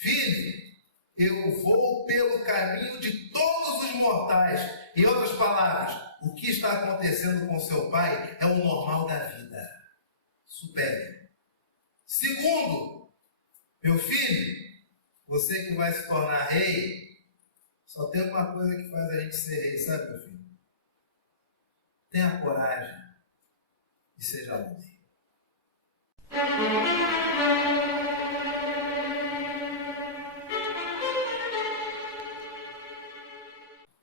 Filho, eu vou pelo caminho de todos os mortais. Em outras palavras, o que está acontecendo com seu pai é o normal da vida. Supere. Segundo, meu filho, você que vai se tornar rei, só tem uma coisa que faz a gente ser rei, sabe, meu filho? Tenha coragem e seja homem.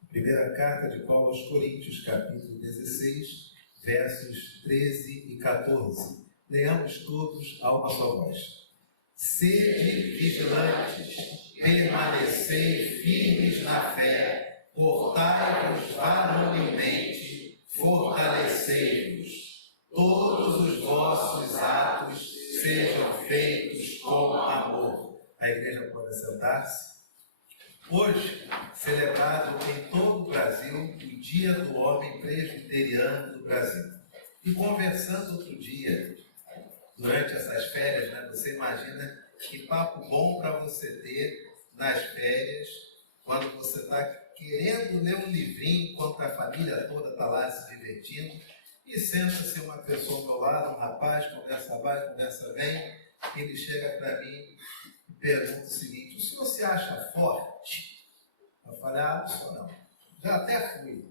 Primeira carta de Paulo aos Coríntios, capítulo 16, versos 13 e 14. Leamos todos a uma só voz. Sede vigilantes, permanecei firmes na fé, portai-vos varonilmente, fortalecei-vos. Todos os vossos atos sejam feitos com amor. A igreja pode sentar-se. Hoje, celebrado em todo o Brasil, o Dia do Homem Presbiteriano do Brasil. E conversando outro dia, durante essas férias, né, você imagina que papo bom para você ter nas férias, quando você está querendo ler um livrinho, enquanto a família toda está lá se divertindo, e senta-se uma pessoa ao meu lado, um rapaz, conversa vai, conversa vem, ele chega para mim e pergunta o seguinte: o senhor se acha forte? Eu falei: não sou não. Já até fui.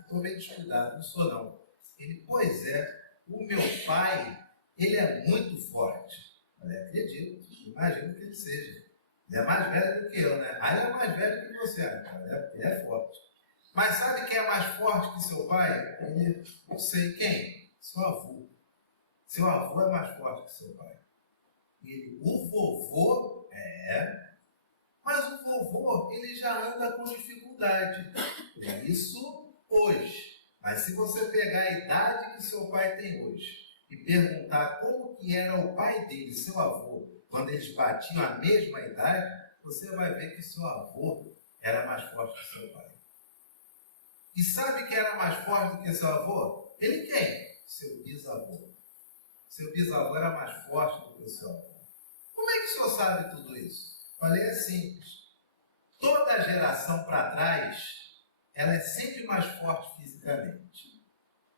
Estou meio descuidado, não sou não. Ele: pois é, o meu pai, ele é muito forte. Eu falei: acredito, imagino que ele seja. Ele é mais velho do que eu, né? Ele é mais velho que você, ele é forte. Mas sabe quem é mais forte que seu pai? Ele: não sei quem. Seu avô. Seu avô é mais forte que seu pai. Ele: o vovô? Mas o vovô, ele já anda com dificuldade. Isso hoje. Mas se você pegar a idade que seu pai tem hoje e perguntar como que era o pai dele, seu avô, quando eles batiam a mesma idade, você vai ver que seu avô era mais forte que seu pai. E sabe quem era mais forte do que seu avô? Ele quem? Seu bisavô. Seu bisavô era mais forte do que o seu avô. Como é que o senhor sabe tudo isso? Falei: é simples. Toda geração para trás, ela é sempre mais forte fisicamente.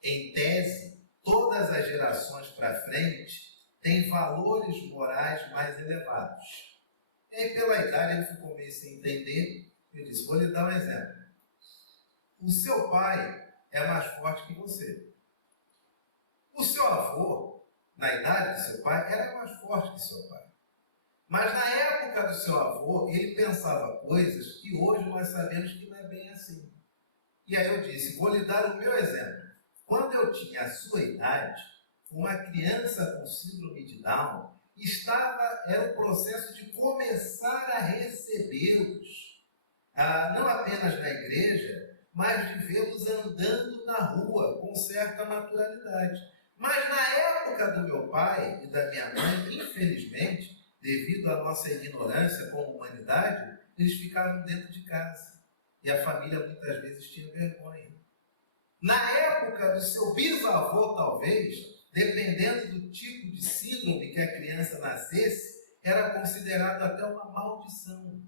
Em tese, todas as gerações para frente têm valores morais mais elevados. E aí, pela idade, ele ficou meio sem entender. Eu disse: vou lhe dar um exemplo. O seu pai é mais forte que você. O seu avô, na idade do seu pai, era mais forte que seu pai. Mas na época do seu avô, ele pensava coisas que hoje nós sabemos que não é bem assim. E aí eu disse: vou lhe dar o meu exemplo. Quando eu tinha a sua idade, uma criança com síndrome de Down era o processo de começar a recebê-los. Não apenas na igreja, mas de vê-los andando na rua com certa naturalidade. Mas na época do meu pai e da minha mãe, infelizmente, devido à nossa ignorância como humanidade, eles ficaram dentro de casa. E a família muitas vezes tinha vergonha. Na época do seu bisavô, talvez, dependendo do tipo de síndrome que a criança nascesse, era considerado até uma maldição.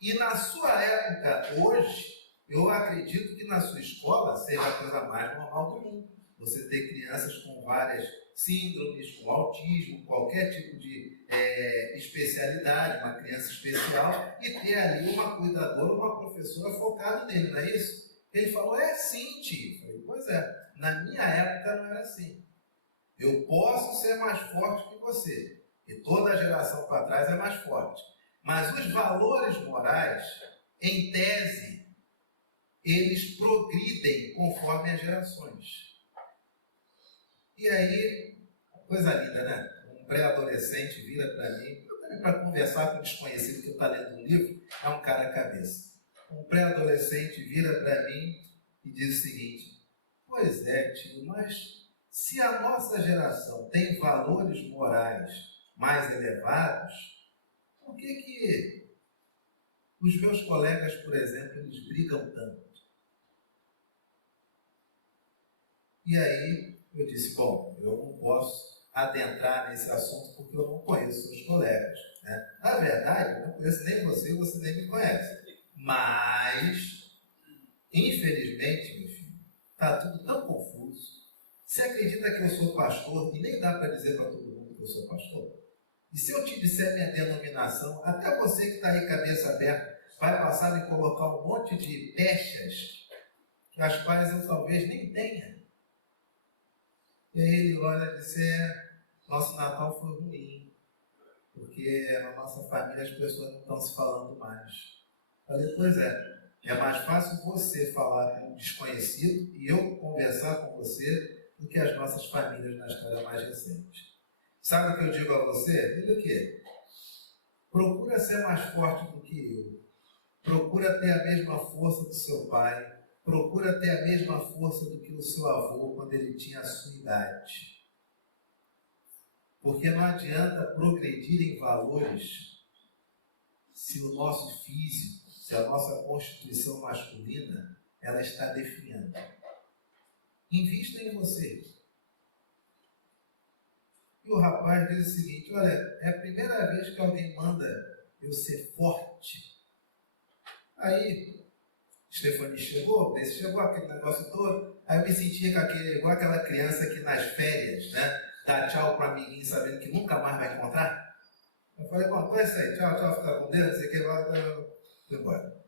E na sua época, hoje, eu acredito que na sua escola seja a coisa mais normal do mundo. Você ter crianças com várias síndromes, com autismo, qualquer tipo de especialidade, uma criança especial, e ter ali uma cuidadora, uma professora focada nele, não é isso? Ele falou: é sim, tio. Eu falei: pois é, na minha época não era assim. Eu posso ser mais forte que você, e toda a geração para trás é mais forte. Mas os valores morais, em tese, eles progridem conforme as gerações. E aí, coisa linda, né? Um pré-adolescente vira para mim, para conversar com um desconhecido que está lendo um livro, é um cara cabeça. Um pré-adolescente vira para mim e diz o seguinte: pois é, tio, mas se a nossa geração tem valores morais mais elevados, por que os meus colegas, por exemplo, eles brigam tanto? E aí eu disse: bom, eu não posso adentrar nesse assunto porque eu não conheço seus colegas, né? Na verdade, eu não conheço nem você, você nem me conhece. Mas, infelizmente, meu filho, está tudo tão confuso. Você acredita que eu sou pastor e nem dá para dizer para todo mundo que eu sou pastor? E se eu te disser minha denominação, até você que está aí cabeça aberta, vai passar a me colocar um monte de pechas, as quais eu talvez nem tenha. E aí ele olha e diz, nosso Natal foi ruim, porque na nossa família as pessoas não estão se falando mais. Eu falei, pois é mais fácil você falar com um desconhecido e eu conversar com você do que as nossas famílias na história mais recente. Sabe o que eu digo a você? Diga o quê? Procura ser mais forte do que eu. Procura ter a mesma força do seu pai. Procura ter a mesma força do que o seu avô quando ele tinha a sua idade. Porque não adianta progredir em valores se o nosso físico, se a nossa constituição masculina, ela está definhando. Invista em você. E o rapaz diz o seguinte, olha, é a primeira vez que alguém manda eu ser forte. Aí, Stefani chegou aquele negócio todo, aí eu me senti igual aquela criança que nas férias, né, dá tchau para o amiguinho sabendo que nunca mais vai encontrar. Eu falei, bom, então é isso aí, tchau, fica com Deus, não sei o que, fui embora.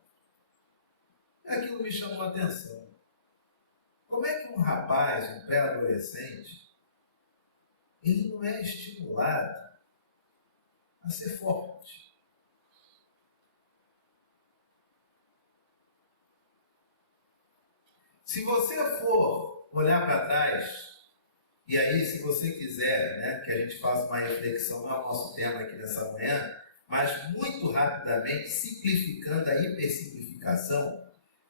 Aquilo me chamou a atenção. Como é que um rapaz, um pré-adolescente, ele não é estimulado a ser forte? Se você for olhar para trás, e aí se você quiser, né, que a gente faça uma reflexão, não é o nosso tema aqui nessa manhã, mas muito rapidamente, simplificando a hipersimplificação,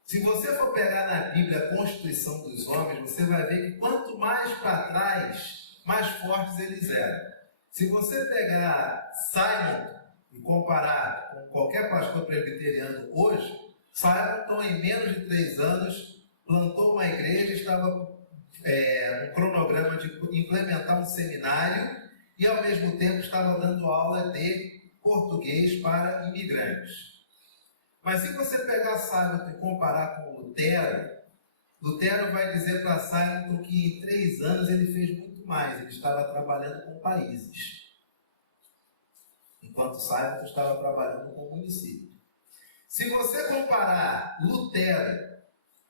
se você for pegar na Bíblia a constituição dos homens, você vai ver que quanto mais para trás, mais fortes eles eram. Se você pegar Simon e comparar com qualquer pastor presbiteriano hoje, Simon, em menos de 3 anos, plantou uma igreja, estava um cronograma de implementar um seminário e, ao mesmo tempo, estava dando aula de português para imigrantes. Mas se você pegar Simon e comparar com Lutero vai dizer para Simon que em 3 anos ele fez muito mais, ele estava trabalhando com países, enquanto Simon estava trabalhando com o município. Se você comparar Lutero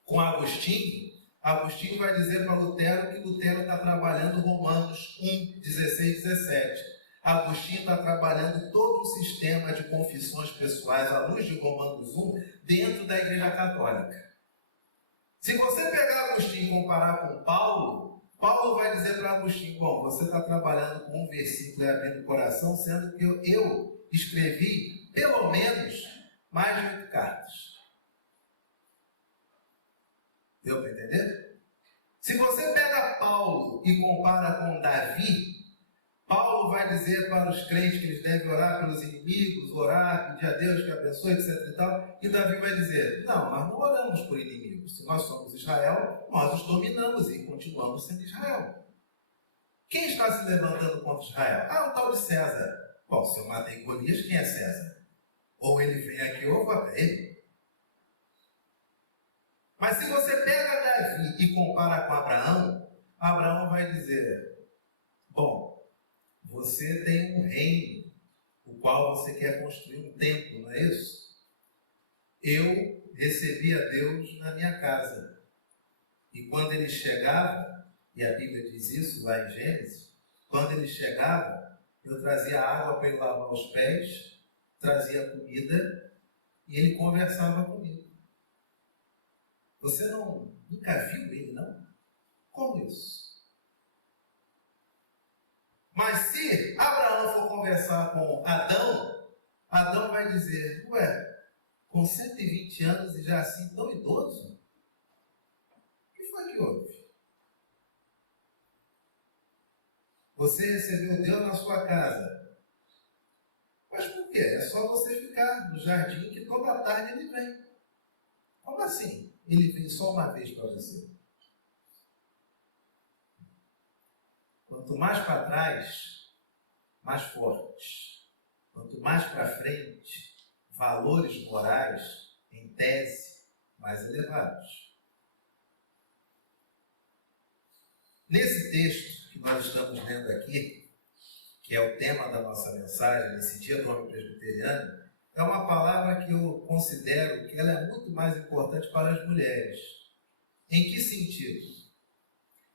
com Agostinho, Agostinho vai dizer para Lutero que Lutero está trabalhando Romanos 1, 16, 17. Agostinho está trabalhando todo o sistema de confissões pessoais à luz de Romanos 1 dentro da Igreja Católica. Se você pegar Agostinho e comparar com Paulo, Paulo vai dizer para Agostinho, bom, você está trabalhando com um versículo e abrindo o coração, sendo que eu escrevi pelo menos mais de 8 cartas. Deu para entender? Se você pega Paulo e compara com Davi, Paulo vai dizer para os crentes que eles devem orar pelos inimigos, orar, pedir a Deus que abençoe, etc. e tal. E Davi vai dizer, não, nós não oramos por inimigos. Se nós somos Israel, nós os dominamos e continuamos sendo Israel. Quem está se levantando contra Israel? Ah, o tal de César. Bom, se eu matei Golias, quem é César? Ou ele vem aqui ou eu vou para ele. Mas se você pega Davi e compara com Abraão, Abraão vai dizer, bom, você tem um reino, o qual você quer construir um templo, não é isso? Eu recebi a Deus na minha casa. E quando ele chegava, e a Bíblia diz isso lá em Gênesis, quando ele chegava, eu trazia água para ele lavar os pés, trazia comida, e ele conversava comigo. Você nunca viu ele, não? Como isso? Mas se Abraão for conversar com Adão, Adão vai dizer, ué, com 120 anos e já assim tão idoso? O que foi que houve? Você recebeu Deus na sua casa. Mas por quê? É só você ficar no jardim que toda tarde ele vem. Como assim? Ele vem só uma vez para você. Quanto mais para trás, mais fortes. quanto mais para frente, valores morais, em tese, mais elevados. Nesse texto que nós estamos lendo aqui, que é o tema da nossa mensagem, nesse dia do homem presbiteriano, é uma palavra que eu considero que ela é muito mais importante para as mulheres. Em que sentido?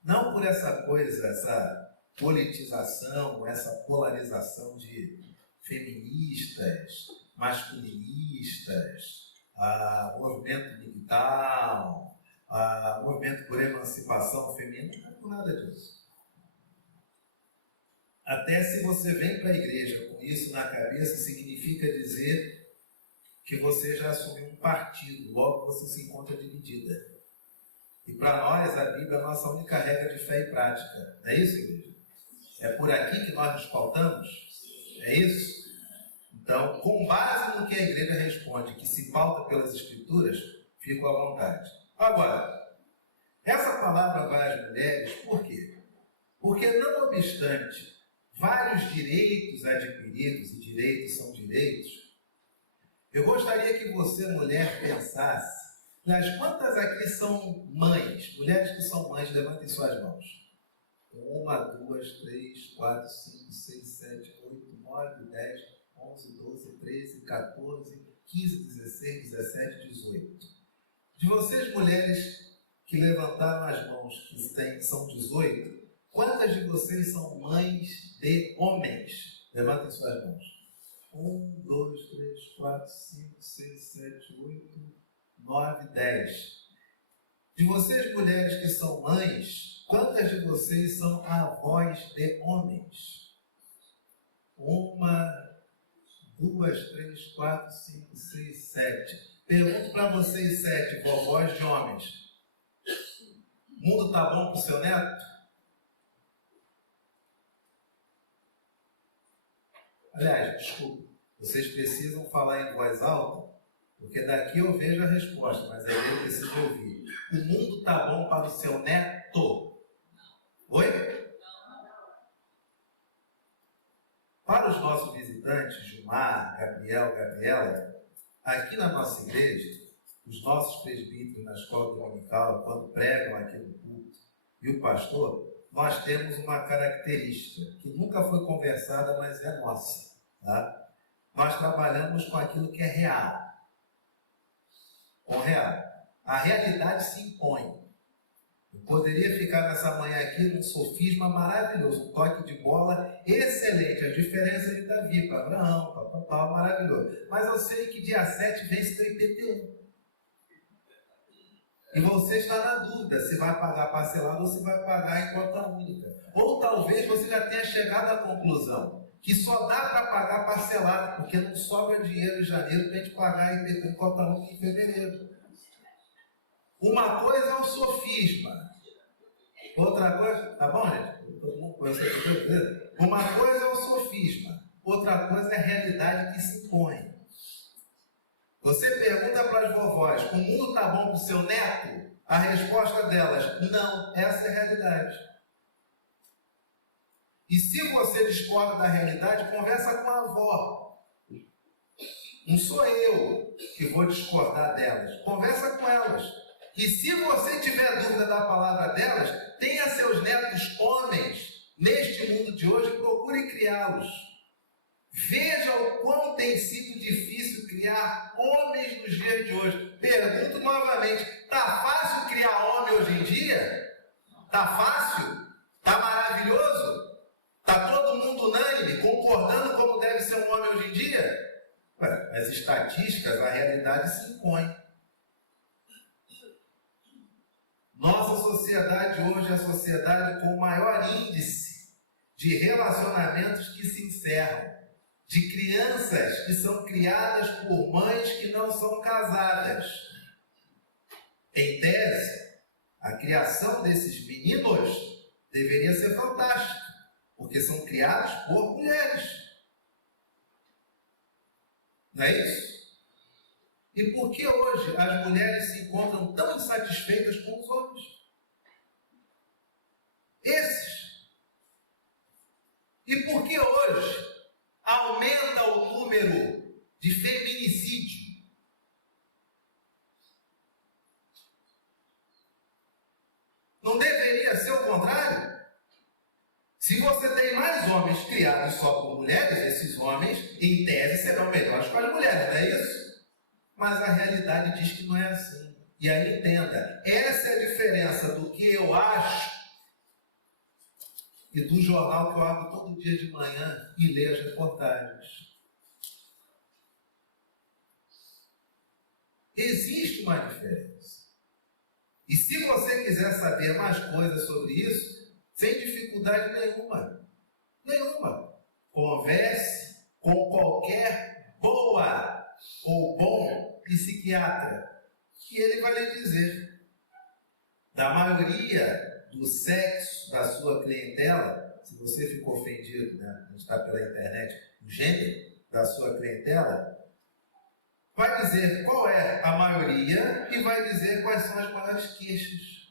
Não por essa coisa, essa politização, essa polarização de feministas, masculinistas, movimento militar, movimento por emancipação feminina, não é por nada disso. Até se você vem para a igreja com isso na cabeça, significa dizer que você já assumiu um partido, logo você se encontra dividida. E para nós, a Bíblia é a nossa única regra de fé e prática. Não é isso, igreja? É por aqui que nós nos pautamos? É isso? Então, com base no que a igreja responde, que se pauta pelas Escrituras, fico à vontade. Agora, essa palavra vai às mulheres, por quê? Porque, não obstante vários direitos adquiridos, e direitos são direitos, eu gostaria que você, mulher, pensasse, mas quantas aqui são mães? Mulheres que são mães, levantem suas mãos. 1, 2, 3, 4, 5, 6, 7, 8, 9, 10, 11, 12, 13, 14, 15, 16, 17, 18. De vocês, mulheres que levantaram as mãos, que são 18, quantas de vocês são mães de homens? Levantem suas mãos. 1, 2, 3, 4, 5, 6, 7, 8, 9, 10. De vocês, mulheres que são mães, quantas de vocês são avós de homens? 1, 2, 3, 4, 5, 6, 7. Pergunto para vocês 7, vovós de homens. O mundo está bom para o seu neto? Aliás, desculpa, vocês precisam falar em voz alta, porque daqui eu vejo a resposta, mas aí eu preciso ouvir. O mundo está bom para o seu neto? Oi? Para os nossos visitantes, Gilmar, Gabriel, Gabriela, aqui na nossa igreja, os nossos presbíteros na escola dominical, quando pregam aqui no culto, e o pastor, nós temos uma característica que nunca foi conversada, mas é nossa. Tá? Nós trabalhamos com aquilo que é real. Com real. A realidade se impõe. Eu poderia ficar nessa manhã aqui num sofisma maravilhoso, um toque de bola excelente, as diferenças de Davi para Abraão, maravilhoso. Mas eu sei que dia 7 vence o IPTU. E você está na dúvida se vai pagar parcelado ou se vai pagar em cota única. Ou talvez você já tenha chegado à conclusão que só dá para pagar parcelado, porque não sobra dinheiro em janeiro para a gente pagar IPTU em cota única em fevereiro. Uma coisa é o sofisma. Outra coisa, tá bom, gente? Todo mundo conhece a coisa. Uma coisa é o sofisma. Outra coisa é a realidade que se impõe. Você pergunta para as vovós, o mundo está bom para o seu neto? A resposta delas, não, essa é a realidade. E se você discorda da realidade, conversa com a avó. Não sou eu que vou discordar delas. Conversa com elas. E se você tiver dúvida da palavra delas, tenha seus netos homens neste mundo de hoje e procure criá-los. Veja o quão tem sido difícil criar homens nos dias de hoje. Pergunto novamente, está fácil criar homem hoje em dia? Está fácil? Está maravilhoso? Está todo mundo unânime, concordando como deve ser um homem hoje em dia? As estatísticas, a realidade se impõe. Nossa sociedade hoje é a sociedade com o maior índice de relacionamentos que se encerram, de crianças que são criadas por mães que não são casadas. Em tese, a criação desses meninos deveria ser fantástica, porque são criados por mulheres. Não é isso? E por que hoje as mulheres se encontram tão insatisfeitas com os homens? Esses. E por que hoje aumenta o de feminicídio. Não deveria ser o contrário? Se você tem mais homens criados só por mulheres, esses homens, em tese, serão melhores para as mulheres, não é isso? Mas a realidade diz que não é assim. E aí entenda, essa é a diferença do que eu acho e do jornal que eu abro todo dia de manhã e leio as reportagens. Existe uma diferença. E se você quiser saber mais coisas sobre isso, sem dificuldade nenhuma, converse com qualquer boa ou bom psiquiatra, e ele vai lhe dizer, da maioria do sexo da sua clientela, se você ficou ofendido, né, a gente está pela internet, o gênero da sua clientela, vai dizer qual é a maioria e vai dizer quais são as maiores queixas.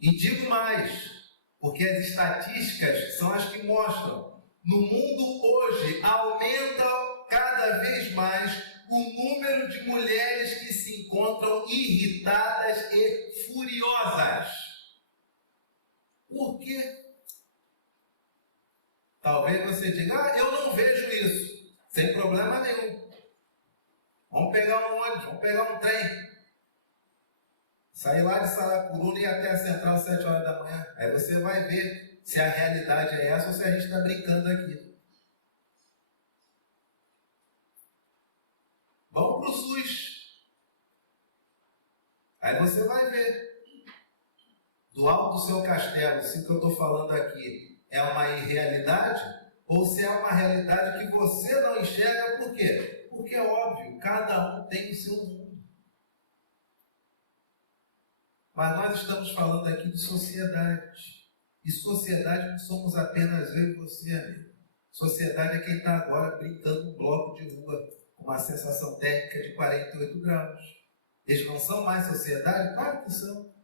E digo mais, porque as estatísticas são as que mostram, no mundo hoje aumenta cada vez mais o número de mulheres que se encontram irritadas e furiosas. Por quê? Talvez você diga, eu não vejo isso, sem problema nenhum. Vamos pegar um ônibus, vamos pegar um trem. Sair lá de Saracuruna e ir até a Central às 7 horas da manhã. Aí você vai ver se a realidade é essa ou se a gente está brincando aqui. Vamos para o SUS. Aí você vai ver. Do alto do seu castelo, se o que eu estou falando aqui é uma irrealidade ou se é uma realidade que você não enxerga. Por quê? Porque é óbvio, cada um tem o seu mundo. Mas nós estamos falando aqui de sociedade. E sociedade não somos apenas eu e você, amigo. Sociedade é quem está agora brincando no bloco de rua, com uma sensação térmica de 48 graus. Eles não são mais sociedade? Claro que são.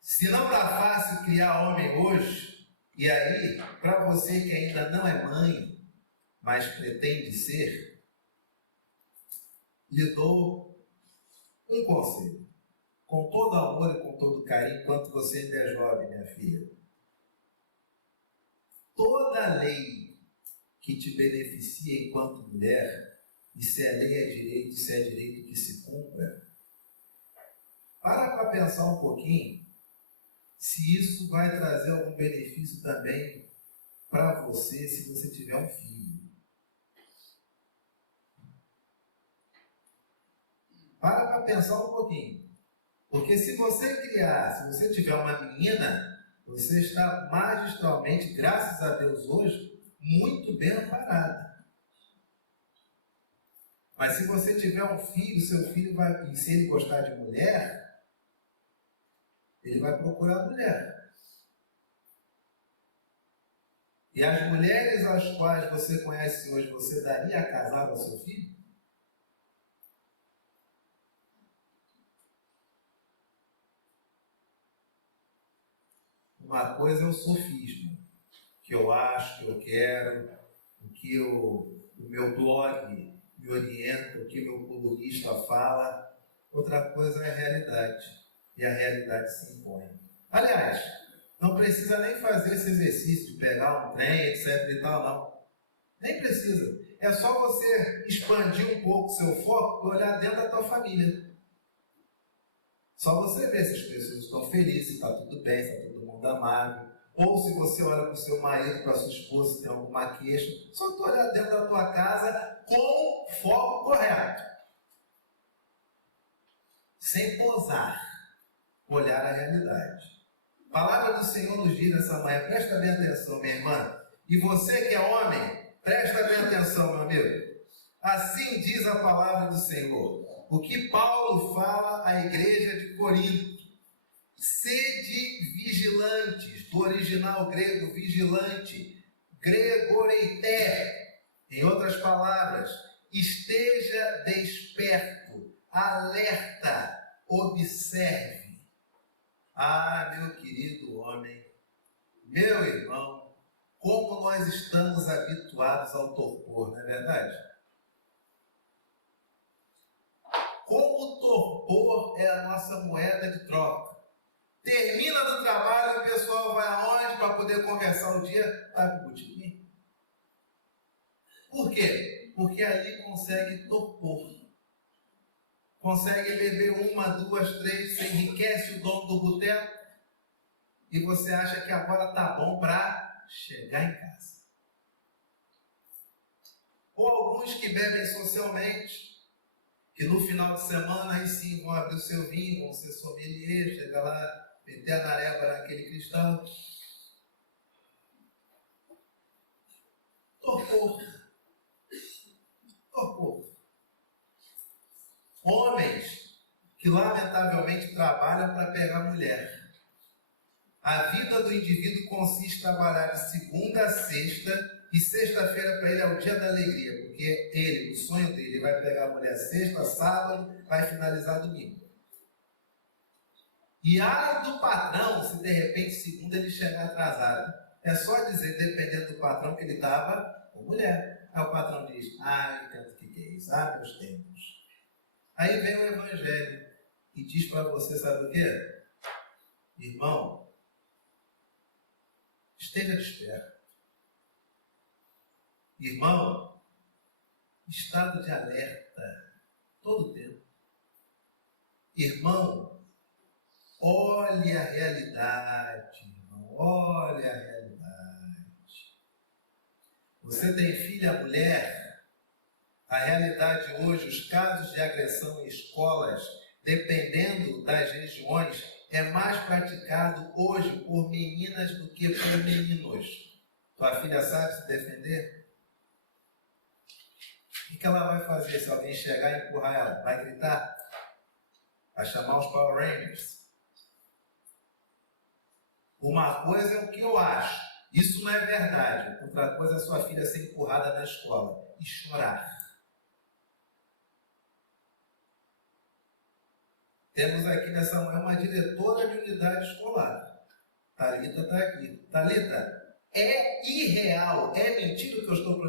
Se não está fácil criar homem hoje, e aí, para você que ainda não é mãe, mas pretende ser, lhe dou um conselho. Com todo amor e com todo carinho, enquanto você ainda é jovem, minha filha. Toda lei que te beneficia enquanto mulher, e se a lei é direito, se é direito que se cumpra, para pensar um pouquinho se isso vai trazer algum benefício também para você, se você tiver um filho. Para pensar um pouquinho. Porque se você criar, se você tiver uma menina, você está magistralmente, graças a Deus hoje, muito bem amparada. Mas se você tiver um filho, seu filho vai, e se ele gostar de mulher, ele vai procurar mulher. E as mulheres às quais você conhece hoje, você daria a casar ao seu filho? Uma coisa é o sofismo, que eu acho, que eu quero, o que o meu blog me orienta, o que o meu colunista fala. Outra coisa é a realidade. E a realidade se impõe. Aliás, não precisa nem fazer esse exercício de pegar um trem, etc e tal, não. Nem precisa. É só você expandir um pouco o seu foco e olhar dentro da tua família. Só você ver se as pessoas estão felizes, se está tudo bem, se está todo mundo amável. Ou se você olha para o seu marido, para a sua esposa, se tem alguma queixa. Só tu olhar dentro da tua casa com o foco correto. Sem posar. Olhar a realidade. A palavra do Senhor nos diz nessa manhã, presta bem atenção, minha irmã. E você que é homem, presta bem atenção, meu amigo. Assim diz a palavra do Senhor. O que Paulo fala à igreja de Corinto. Sede vigilantes, do original grego vigilante, gregoreité. Em outras palavras, esteja desperto, alerta, observe. Ah, meu querido homem, meu irmão, como nós estamos habituados ao torpor, não é verdade? Como o torpor é a nossa moeda de troca. Termina do trabalho, o pessoal vai aonde para poder conversar o dia? Vai para o botequim. Por quê? Porque ali consegue torpor. Consegue beber 1, 2, 3, você enriquece o dono do boteco e você acha que agora tá bom para chegar em casa. Ou alguns que bebem socialmente, que no final de semana aí sim vão abrir o seu vinho, vão ser sommelier, chega lá, meter a nareba naquele cristal. Torpor. Homens que lamentavelmente trabalham para pegar mulher. A vida do indivíduo consiste em trabalhar de segunda a sexta, e sexta-feira para ele é o dia da alegria, porque ele, o sonho dele, vai pegar a mulher sexta, sábado, vai finalizar domingo. E ai do patrão, se de repente segunda ele chegar atrasado. É só dizer, dependendo do patrão, que ele estava com mulher. Aí o patrão diz, entendo o que é isso, meus tempos. Aí vem o Evangelho e diz para você, sabe o quê? Irmão, esteja desperto. Irmão, estado de alerta todo o tempo. Irmão, olhe a realidade, irmão, olhe a realidade. Você tem filha, mulher? A realidade hoje, os casos de agressão em escolas, dependendo das regiões, é mais praticado hoje por meninas do que por meninos. Tua filha sabe se defender? O que ela vai fazer se alguém chegar e empurrar ela? Vai gritar? Vai chamar os Power Rangers? Uma coisa é o que eu acho. Isso não é verdade. Outra coisa é sua filha ser empurrada na escola e chorar. Temos aqui nessa manhã uma diretora de unidade escolar. Thalita está aqui. Thalita, é irreal, é mentira o que eu estou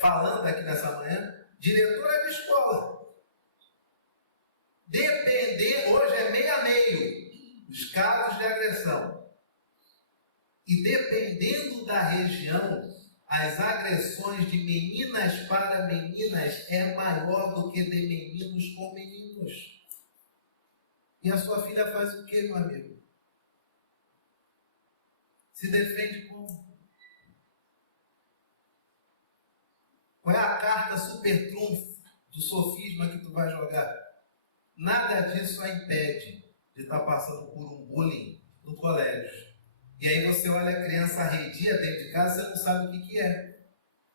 falando aqui nessa manhã? Diretora de escola. Depender, hoje é meio a meio, os casos de agressão. E dependendo da região, as agressões de meninas para meninas é maior do que de meninos com meninos. E a sua filha faz o quê, meu amigo? Se defende como? Qual é a carta super trunfo do sofisma que tu vai jogar? Nada disso a impede de estar passando por um bullying no colégio. E aí você olha a criança arredia dentro de casa, você não sabe o que é.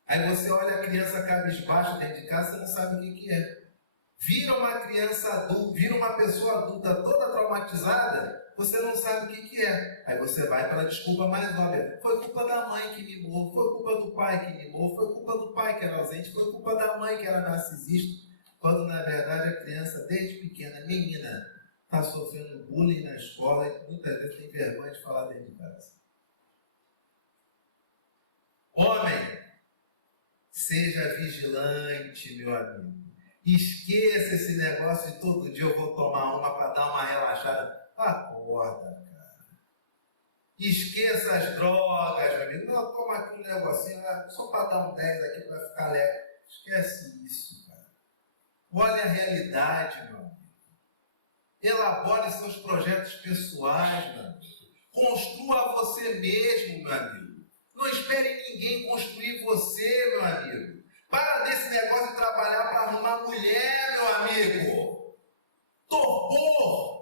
Aí você olha a criança cabisbaixa dentro de casa, você não sabe o que é. Vira uma criança adulta, vira uma pessoa adulta toda traumatizada, você não sabe o que é. Aí você vai pela desculpa mais óbvia. Foi culpa da mãe que mimou, foi culpa do pai que mimou, foi culpa do pai que era ausente, foi culpa da mãe que era narcisista. Quando na verdade a criança, desde pequena, menina, está sofrendo bullying na escola e muitas vezes tem vergonha de falar dentro de casa. Homem, seja vigilante, meu amigo. Esqueça esse negócio de todo dia eu vou tomar uma para dar uma relaxada. Acorda, cara. Esqueça as drogas, meu amigo. Não, toma aqui um negocinho só para dar um 10 aqui para ficar leve. Esquece isso, cara. Olha a realidade, meu amigo. Elabore seus projetos pessoais, meu amigo. Construa você mesmo, meu amigo. Não espere ninguém construir você, meu amigo. Para desse negócio de trabalhar para arrumar mulher, meu amigo. Torpor.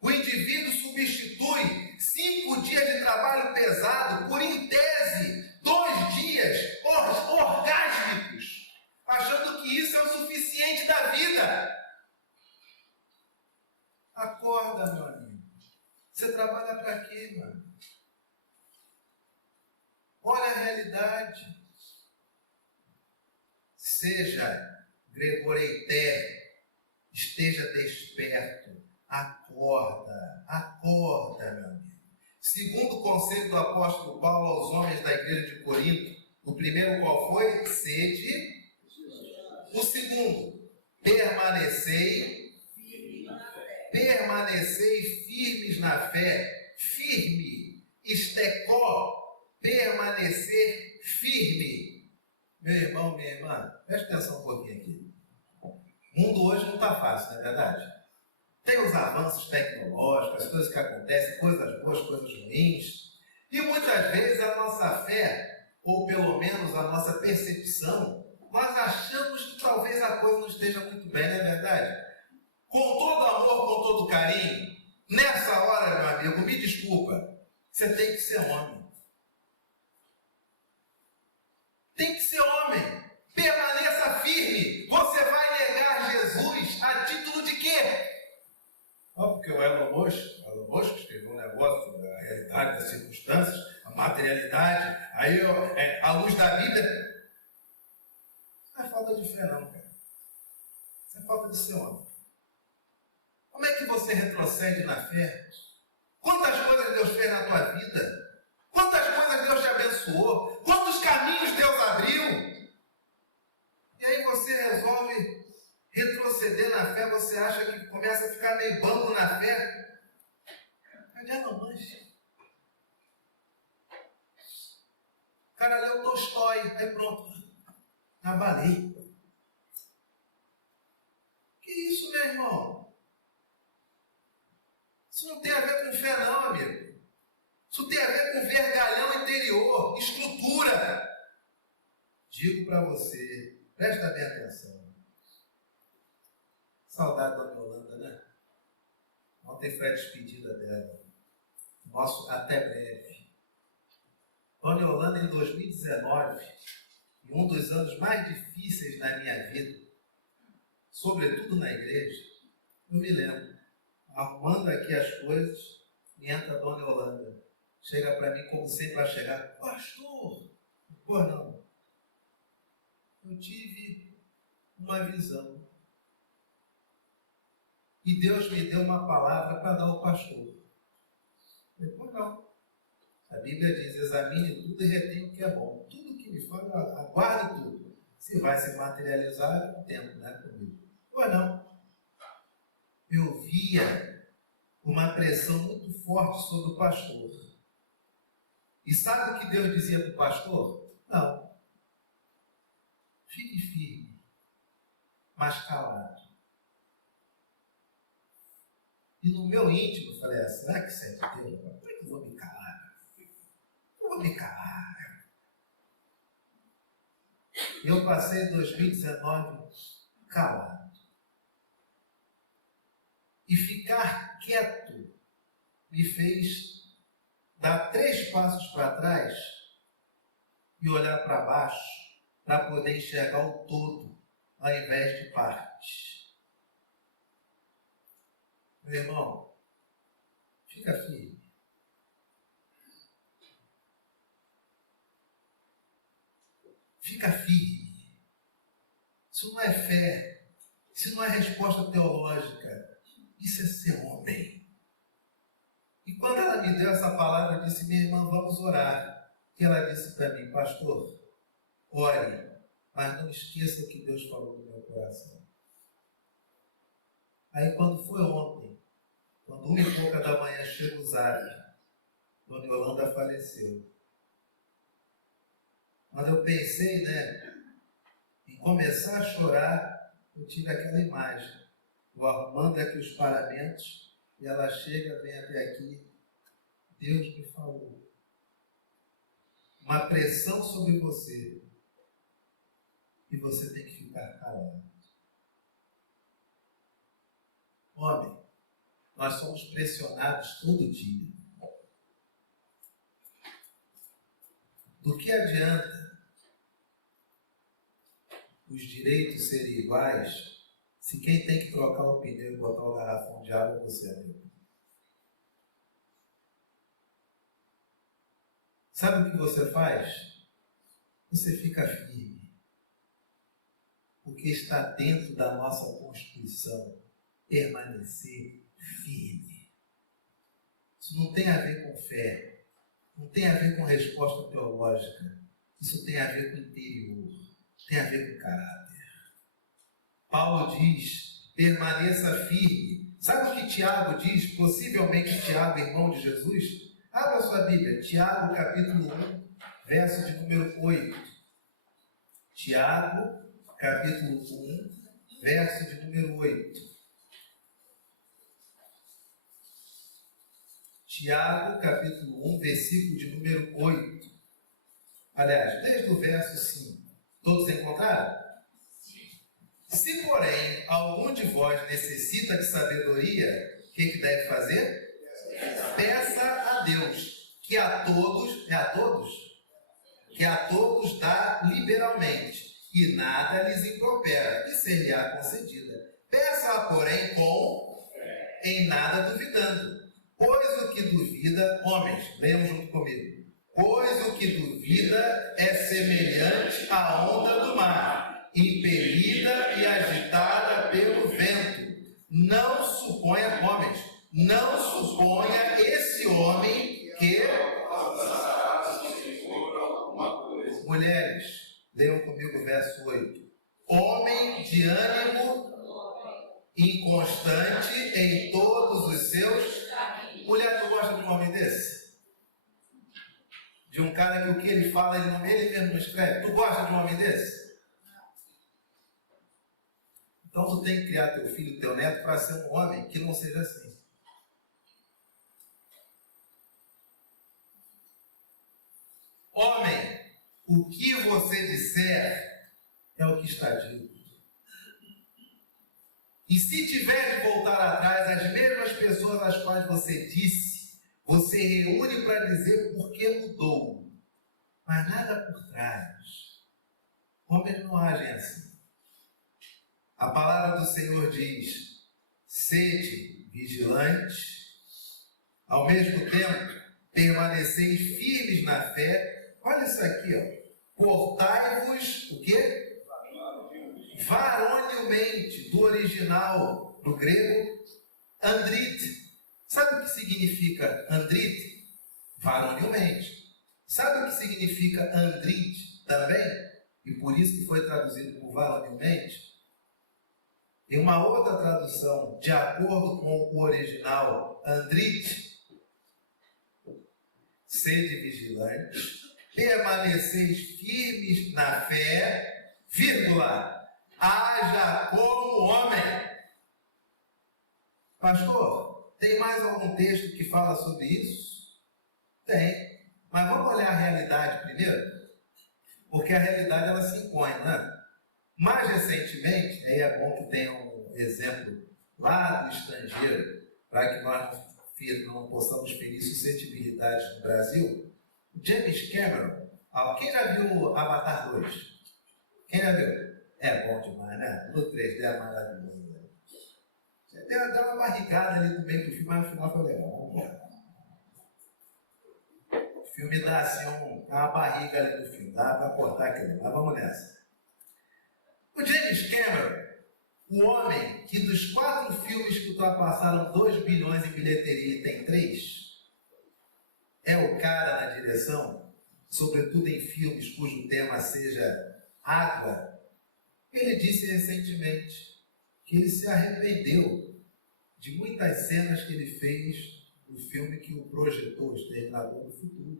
O indivíduo substitui 5 dias de trabalho pesado por, em tese, 2 dias orgásmicos, achando que isso é o suficiente da vida. Acorda, meu amigo. Você trabalha para quê, mano? Olha a realidade. Seja gregoreiter, esteja desperto. Acorda, meu amigo. Segundo o conselho do apóstolo Paulo aos homens da igreja de Corinto, o primeiro qual foi? Sede. O segundo, permanecei firmes na fé. Firme, estecó, permanecer firme. Meu irmão, minha irmã, preste atenção um pouquinho aqui. O mundo hoje não está fácil, não é verdade? Tem os avanços tecnológicos, as coisas que acontecem, coisas boas, coisas ruins. E muitas vezes a nossa fé, ou pelo menos a nossa percepção, nós achamos que talvez a coisa não esteja muito bem, não é verdade? Com todo amor, com todo carinho, nessa hora, meu amigo, me desculpa, você tem que ser homem. Tem que ser homem. Permaneça firme. Você vai negar Jesus a título de quê? Porque o Elon Musk escreveu um negócio sobre a realidade das circunstâncias, a materialidade, aí à luz da Bíblia. Isso não é falta de fé não, cara. Isso é falta de ser homem. Como é que você retrocede na fé? Quantas coisas Deus fez na tua vida? Quantas coisas Deus te abençoou? Quantos caminhos Deus abriu? E aí você resolve retroceder na fé, você acha que começa a ficar meio bambo na fé. Cadê a mamãe? O cara leu Tolstói, aí pronto, abalei. Que isso, meu irmão? Isso não tem a ver com fé não, amigo. Isso tem a ver com vergalhão interior, estrutura. Digo para você, presta bem atenção. Saudade da Dona Yolanda, né? Ontem foi a despedida dela. Nosso até breve. Dona Yolanda, em 2019, em um dos anos mais difíceis da minha vida, sobretudo na igreja, eu me lembro, arrumando aqui as coisas, e entra a Dona Yolanda. Chega para mim, como sempre vai chegar, pastor, pô, não. Eu tive uma visão. E Deus me deu uma palavra para dar ao pastor. Depois não. A Bíblia diz, examine tudo e retém o que é bom. Tudo que me fala, aguarde tudo. Se vai se materializar, com o tempo, né, comigo. Pois não. Eu via uma pressão muito forte sobre o pastor. E sabe o que Deus dizia para o pastor? Não. Fique firme, mas calado. E no meu íntimo, eu falei, será que isso é de Deus? Como é que eu vou me calar? Eu vou me calar. E eu passei 2019 calado. E ficar quieto me fez dar 3 passos para trás e olhar para baixo para poder enxergar o todo, ao invés de partes. Meu irmão, fica firme. Fica firme. Isso não é fé. Isso não é resposta teológica. Isso é ser homem. E quando ela me deu essa palavra, eu disse, minha irmã, vamos orar. E ela disse para mim, pastor, ore, mas não esqueça o que Deus falou no meu coração. Aí quando foi ontem, quando 1h pouca da manhã chega o zap, Dona Yolanda faleceu. Mas eu pensei, em começar a chorar, eu tive aquela imagem. Eu arrumando aqui os paramentos, e ela chega, vem até aqui. Deus me falou. Uma pressão sobre você. E você tem que ficar calado. Homem, nós somos pressionados todo dia. Do que adianta os direitos serem iguais se quem tem que trocar o pneu e botar o garrafão de água é você, amigo? Sabe o que você faz? Você fica firme. Porque está dentro da nossa Constituição permanecer firme. Isso não tem a ver com fé, não tem a ver com resposta teológica, isso tem a ver com interior, tem a ver com caráter. Paulo diz, permaneça firme. Sabe o que Tiago diz? Possivelmente Tiago, irmão de Jesus? Abra sua Bíblia, Tiago capítulo 1, verso de número 8. Tiago capítulo 1, verso de número 8. Tiago, capítulo 1, versículo de número 8. Aliás, desde o verso 5. Todos encontraram? Se, porém, algum de vós necessita de sabedoria, o que deve fazer? Peça a Deus, que a todos dá liberalmente, e nada lhes impropera, e ser-lhe-á concedida. Peça-a, porém, em nada duvidando. Pois o que duvida, homens, leiam junto comigo. Pois o que duvida é semelhante à onda do mar, impelida e agitada pelo vento. Não suponha, homens, não suponha esse homem que... Mulheres, leiam comigo o verso 8. Homem de ânimo inconstante em todos os seus... Mulher, tu gosta de um homem desse? De um cara que o que ele fala, ele mesmo não escreve. Tu gosta de um homem desse? Então tu tem que criar teu filho, teu neto, para ser um homem que não seja assim. Homem, o que você disser é o que está dito. E se tiver de voltar atrás, as mesmas pessoas às quais você disse, você reúne para dizer por que mudou. Mas nada por trás. Homens não agem assim. A palavra do Senhor diz, sede vigilantes, ao mesmo tempo, permaneceis firmes na fé. Olha isso aqui, ó. Portai-vos, o quê? Varonilmente, do original, do grego, andrite. Sabe o que significa andrite? Varonilmente. Sabe o que significa andrite também? E por isso que foi traduzido por varonilmente? Em uma outra tradução, de acordo com o original, andrite, sede vigilantes, permaneceis firmes na fé, vírgula, haja como homem. Pastor, tem mais algum texto que fala sobre isso? Tem. Mas vamos olhar a realidade primeiro? Porque a realidade ela se impõe, né? Mais recentemente, aí é bom que tenha um exemplo lá do estrangeiro, para que nós não possamos ferir suscetibilidades no Brasil. James Cameron, quem já viu Avatar 2? Quem já viu? É bom demais, né? No 3D é maravilhoso. Deu uma barrigada ali no meio do filme, mas no final foi legal. O filme dá assim uma barriga ali no filme, dá para cortar aquilo, mas vamos nessa. O James Cameron, o homem que dos 4 filmes que ultrapassaram 2 bilhões em bilheteria tem 3, é o cara na direção, sobretudo em filmes cujo tema seja água. Ele disse recentemente que ele se arrependeu de muitas cenas que ele fez no filme que o projetou, Exterminador do Futuro.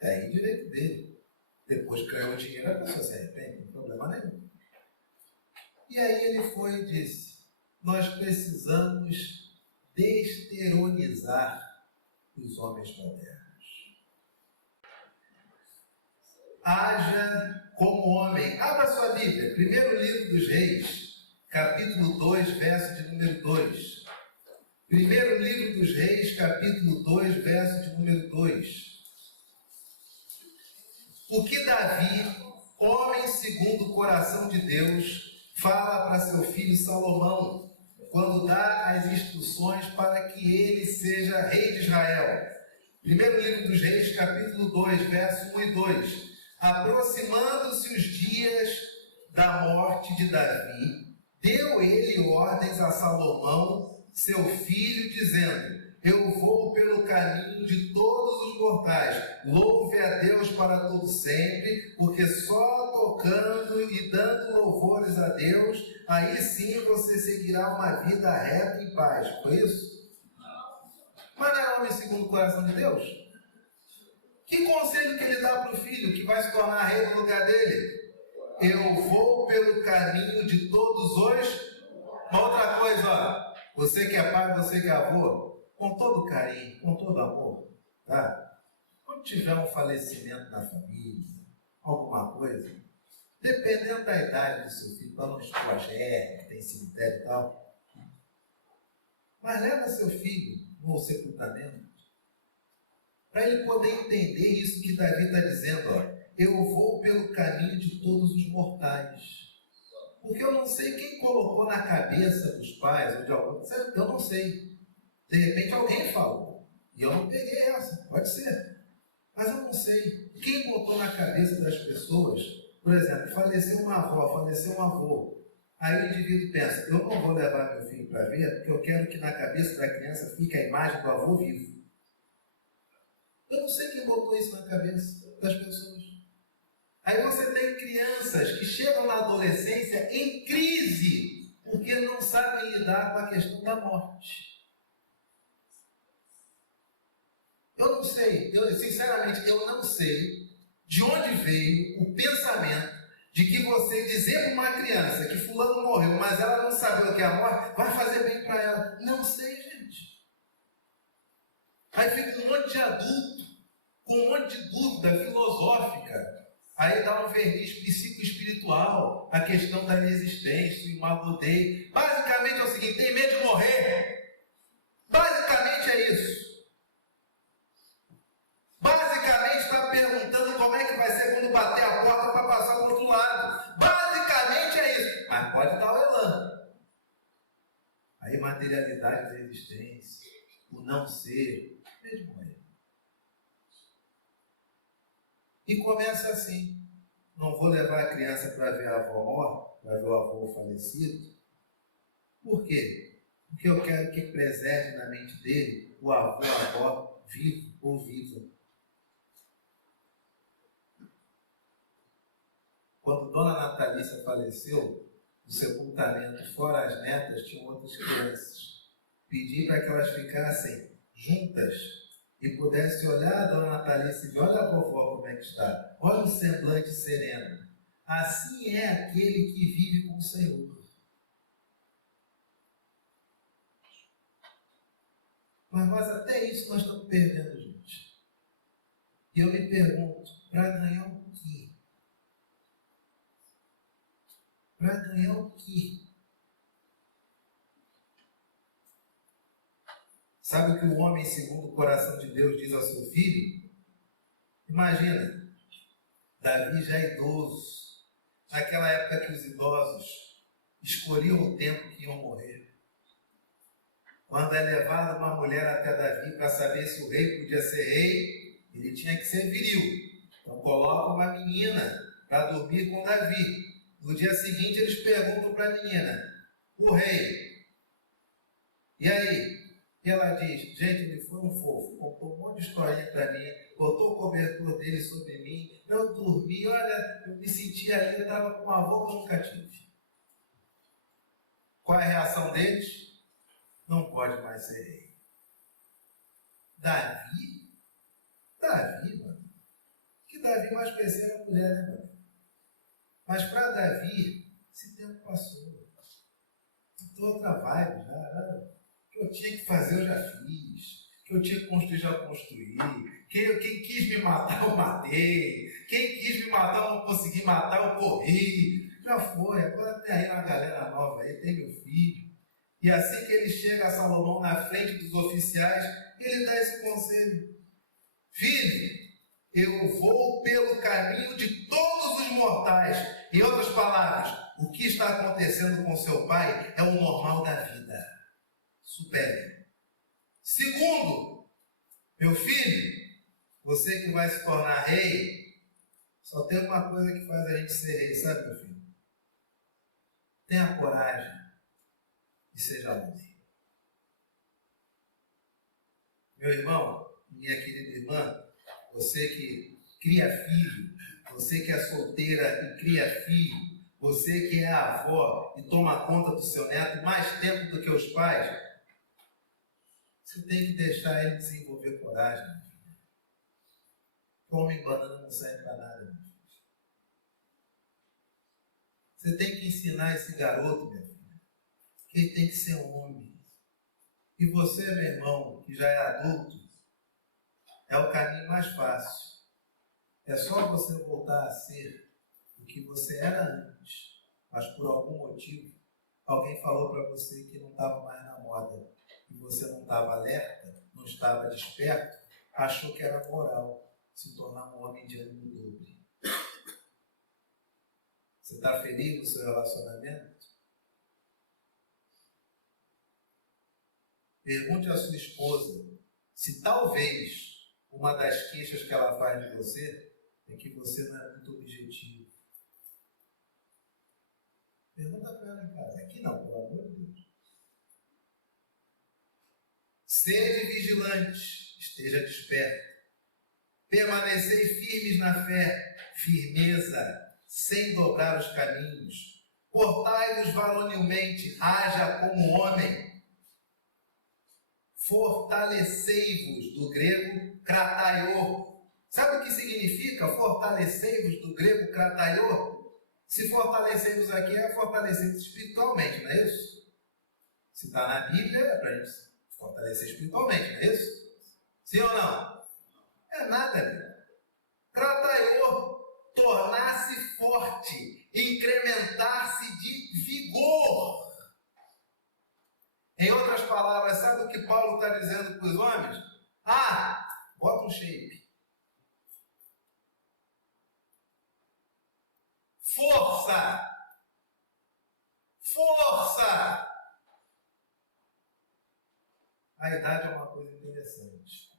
É aí direito dele. Depois que ganhou dinheiro, a pessoa se arrepende, não tem problema nenhum. E aí ele foi e disse, nós precisamos desteronizar os homens modernos. Haja como homem. Abra sua Bíblia, primeiro livro dos Reis, capítulo 2, verso de número 2. Primeiro livro dos Reis, capítulo 2, verso de número 2. O que Davi, homem segundo o coração de Deus, fala para seu filho Salomão, quando dá as instruções para que ele seja rei de Israel. Primeiro livro dos Reis, capítulo 2, verso 1 e 2. Aproximando-se os dias da morte de Davi, deu ele ordens a Salomão, seu filho, dizendo, Eu vou pelo caminho de todos os mortais. Louve a Deus para todo sempre, porque só tocando e dando louvores a Deus, aí sim você seguirá uma vida reta e paz. Foi isso? Mas não é homem segundo o coração de Deus? Que conselho que ele dá para o filho que vai se tornar rei no lugar dele? Eu vou pelo caminho de todos os... Uma outra coisa, ó. Você que é pai, você que é avô, com todo carinho, com todo amor, tá? Quando tiver um falecimento na família, alguma coisa, dependendo da idade do seu filho, para não expor a que tem cemitério e tal, mas leva seu filho no sepultamento, para ele poder entender isso que Davi está dizendo, ó. Eu vou pelo caminho de todos os mortais. Porque eu não sei quem colocou na cabeça dos pais ou de algum. Eu não sei. De repente alguém falou. E eu não peguei essa. Pode ser. Mas eu não sei. Quem botou na cabeça das pessoas, por exemplo, faleceu uma avó, faleceu um avô. Aí o indivíduo pensa, eu não vou levar meu filho para ver, porque eu quero que na cabeça da criança fique a imagem do avô vivo. Eu não sei quem botou isso na cabeça das pessoas. Aí você tem crianças que chegam na adolescência em crise, porque não sabem lidar com a questão da morte. Eu não sei, sinceramente, eu não sei de onde veio o pensamento de que você dizer para uma criança que fulano morreu, mas ela não sabe o que é a morte, vai fazer bem para ela. Não sei, gente. Aí fica um monte de adulto com um monte de dúvida filosófica. Aí dá um verniz psicoespiritual, a questão da resistência, o imagodei. Basicamente é o seguinte, tem medo de morrer. Basicamente é isso. Basicamente está perguntando como é que vai ser quando bater a porta para passar para o outro lado. Basicamente é isso. Mas pode dar o elan. Aí materialidade da resistência, o não ser, medo de morrer. E começa assim, não vou levar a criança para ver a avó morta, para ver o avô falecido. Por quê? Porque eu quero que preserve na mente dele o avô, a avó, vivo ou viva. Quando Dona Natalícia faleceu, no sepultamento, fora as netas, tinham outras crianças. Pedi para que elas ficassem juntas e pudesse olhar a Dona Natalícia e dizer, olha a vovó como é que está, olha o semblante sereno. Assim é aquele que vive com o Senhor. Mas nós até isso nós estamos perdendo, gente. E eu me pergunto, para ganhar o quê? Para ganhar o quê? Sabe o que o homem, segundo o coração de Deus, diz ao seu filho? Imagina, Davi já idoso, naquela época que os idosos escolhiam o tempo que iam morrer. Quando é levada uma mulher até Davi para saber se o rei podia ser rei, ele tinha que ser viril. Então coloca uma menina para dormir com Davi. No dia seguinte eles perguntam para a menina, o rei, e aí? E ela diz, gente, ele foi um fofo, contou um monte de historinha para mim, botou o cobertor dele sobre mim, eu dormi, olha, eu me senti ali, eu estava com uma avó que eu nunca tive. Qual é a reação deles? Não pode mais ser rei. Davi, mano. Que Davi mais conhecia era a mulher, né, mano? Mas para Davi, esse tempo passou. Estou outra vibe já. O que eu tinha que fazer, eu já fiz. O que eu tinha que construir, já construí. Quem quis me matar, eu matei. Quem quis me matar, eu não consegui matar, eu corri. Já foi. Agora tem aí uma galera nova aí, tem meu filho. E assim que ele chega a Salomão na frente dos oficiais, ele dá esse conselho. Filho, eu vou pelo caminho de todos os mortais. Em outras palavras, o que está acontecendo com seu pai é o normal da vida. Supere. Segundo, meu filho, você que vai se tornar rei, só tem uma coisa que faz a gente ser rei, sabe, meu filho? Tenha coragem e seja homem. Meu irmão, minha querida irmã, você que cria filho, você que é solteira e cria filho, você que é avó e toma conta do seu neto mais tempo do que os pais, você tem que deixar ele desenvolver coragem, meu filho. Come e banana não serve para nada, meu filho. Você tem que ensinar esse garoto, meu filho, que ele tem que ser um homem. E você, meu irmão, que já é adulto, é o caminho mais fácil. É só você voltar a ser o que você era antes, mas por algum motivo, alguém falou para você que não estava mais na moda, e você não estava alerta, não estava desperto, achou que era moral se tornar um homem de ânimo dobre. Você está feliz no seu relacionamento? Pergunte à sua esposa se talvez uma das queixas que ela faz de você é que você não é muito objetivo. Pergunta para ela em casa. Aqui não, pelo amor de Deus. Sede vigilantes, esteja desperto. Permanecei firmes na fé, firmeza, sem dobrar os caminhos. Portai-vos varonilmente, haja como homem. Fortalecei-vos, do grego krataiô. Sabe o que significa fortalecei-vos, do grego krataiô? Se fortalecei-vos aqui é fortalecei-vos espiritualmente, não é isso? Se está na Bíblia é para a gente fortalecer espiritualmente, não é isso? Sim ou não? É nada, meu. Krataiô, tornar-se forte, incrementar-se de vigor. Em outras palavras, sabe o que Paulo está dizendo para os homens? Bota um shape. Força! Força! A idade é uma coisa interessante.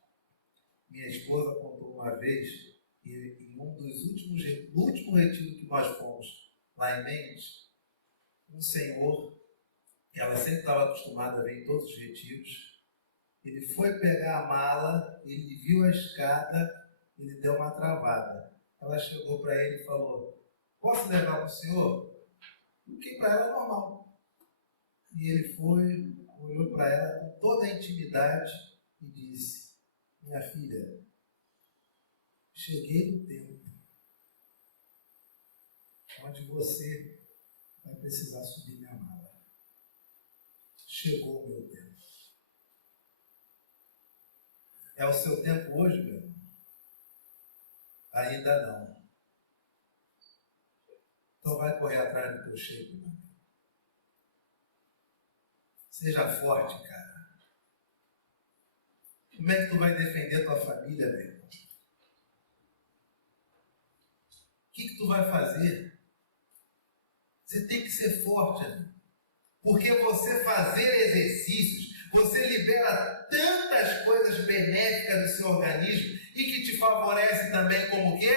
Minha esposa contou uma vez que em um dos último retiro que nós fomos lá em Mendes, um senhor, ela sempre estava acostumada a ver em todos os retiros, ele foi pegar a mala, ele viu a escada, ele deu uma travada. Ela chegou para ele e falou: posso levar para o senhor? O que para ela é normal. E ele foi, olhou para ela com toda a intimidade e disse: minha filha, cheguei no tempo onde você vai precisar subir minha mala. Chegou o meu tempo. É o seu tempo hoje, meu irmão? Ainda não. Então vai correr atrás do teu shape, meu amigo. Seja forte, cara. Como é que tu vai defender tua família, meu irmão? O que tu vai fazer? Você tem que ser forte, amigo. Porque você fazer exercícios, você libera tantas coisas benéficas do seu organismo e que te favorece também como o quê?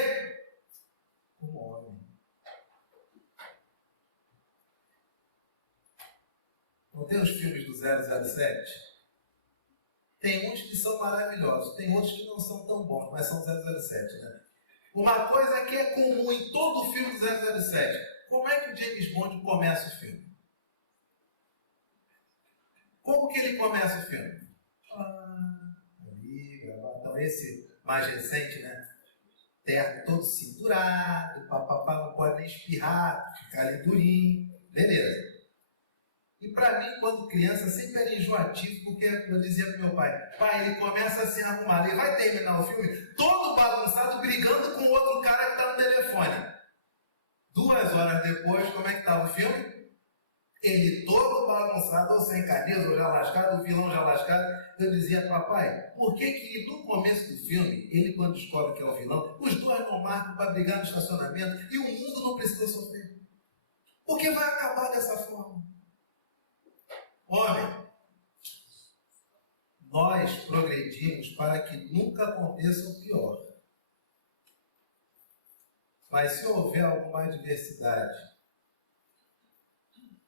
Como homem. Não tem os filmes do 007? Tem uns que são maravilhosos, tem outros que não são tão bons, mas são 007, né? Uma coisa que é comum em todo o filme do 007, como é que o James Bond começa o filme? Como que ele começa o filme? Ali, gravatão, esse mais recente, né? Terno todo cinturado, papapá, não pode nem espirrar, ficar ali durinho, beleza. E para mim, quando criança, sempre era enjoativo, porque eu dizia pro meu pai, ele começa assim a arrumar, ele vai terminar o filme todo bagunçado, brigando com outro cara que está no telefone. 2 horas depois, como é que estava o filme? Ele todo bagunçado, ou sem camisa, ou já lascado, o vilão já lascado. Eu dizia, papai, por que no começo do filme, ele quando descobre que é o vilão, os dois não marcam para brigar no estacionamento e o mundo não precisa sofrer? Porque vai acabar dessa forma. Homem, nós progredimos para que nunca aconteça o pior. Mas se houver alguma adversidade,